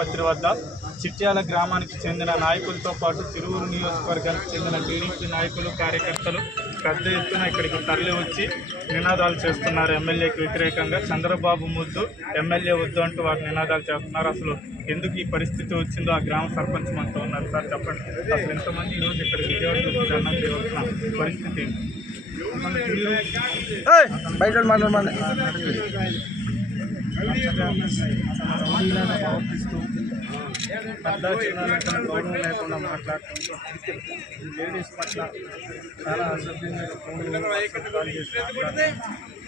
ఆసుపత్రి వద్ద చిట్యాల గ్రామానికి చెందిన నాయకులతో పాటు తిరువురు నియోజకవర్గానికి చెందిన టీడీపీ నాయకులు కార్యకర్తలు పెద్ద ఎత్తున ఇక్కడికి తరలి వచ్చి నినాదాలు చేస్తున్నారు. ఎమ్మెల్యేకి వ్యతిరేకంగా చంద్రబాబు ముద్దు, ఎమ్మెల్యే వద్దు అంటూ వారు నినాదాలు చేస్తున్నారు. అసలు ఎందుకు ఈ పరిస్థితి వచ్చిందో ఆ గ్రామ సర్పంచ్ మనతో ఉన్నారు. సార్ చెప్పండి, అసలు ఎంతమంది ఈరోజు ఇక్కడ విజయవాడ ధర్నా చేయవలసిన పరిస్థితి ఏంటి? ప్రవర్తిస్తూ పెద్ద చిన్న గౌరవం లేకుండా మాట్లాడుతూ లేడీస్ పట్ల చాలా అసభ్యంగా కాల్ చేస్తున్నారు.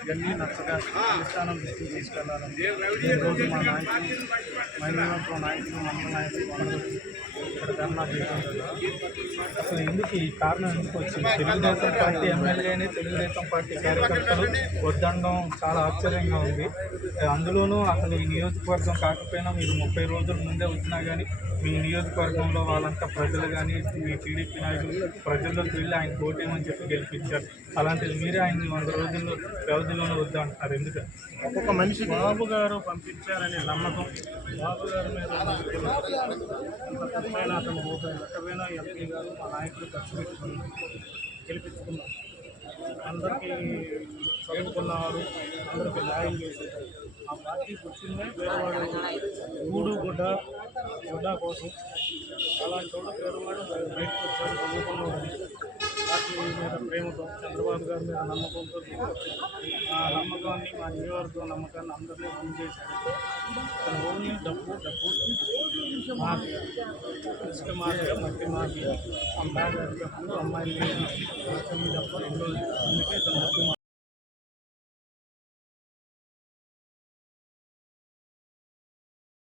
ఇవన్నీ నచ్చగా అధిష్టానం దృష్టికి తీసుకెళ్లాలని ఈరోజు మా నాయకులు, మహిళా నాయకులు, మండల నాయకులు ఇక్కడ ధర్నా చేయడం. అసలు ఎందుకు ఈ కారణం ఎందుకు వచ్చింది? తెలుగుదేశం పార్టీ ఎమ్మెల్యేని తెలుగుదేశం పార్టీ కార్యకర్తలు వద్దనడం చాలా ఆశ్చర్యంగా ఉంది. అందులోనూ అసలు ఈ నియోజకవర్గం కాకపోయినా మీరు 30 రోజుల ముందే వచ్చినా కానీ మీ నియోజకవర్గంలో వాళ్ళంతా ప్రజలు కానీ మీ టీడీపీ నాయకులు ప్రజల్లోకి వెళ్ళి ఆయన ఓటేమని చెప్పి గెలిపించారు. అలాంటిది మీరే ఆయన్ని 100 రోజుల్లో వ్యవధిలోనే వద్దా అంటున్నారు. ఎందుకు? ఒక్కొక్క మనిషి బాబు గారు పంపించారనే నమ్మకం, బాబు గారి మీద ఖర్చైనా అతను 30 లక్షలైనా ఎంపీ గారు మా నాయకులు ఖర్చు పెట్టుకుని గెలిపించుకున్నారు. అందరికీ చదువుకున్నవారు, అందరికీ న్యాయం చేశారు. ఆ పార్టీ పుట్టిందే పేదవాడు గుడ్డ కోసం. అలాంటి వాడు పేదవాడు బయటకు వచ్చాడు, చదువుకున్నాడు. పార్టీ మీద ప్రేమతో, చంద్రబాబు గారి మీద నమ్మకంతో ఆ నమ్మకాన్ని, మా నియోజకవర్గం నమ్మకాన్ని అందరినీ పనిచేశారు. తన ఓన్లీ డబ్బు మాఫియా, ఇసుక మాఫియా, మట్టి మాఫియా, అమ్మాయిలు అమ్మాయిలు తప్ప రెండో అందుకే తన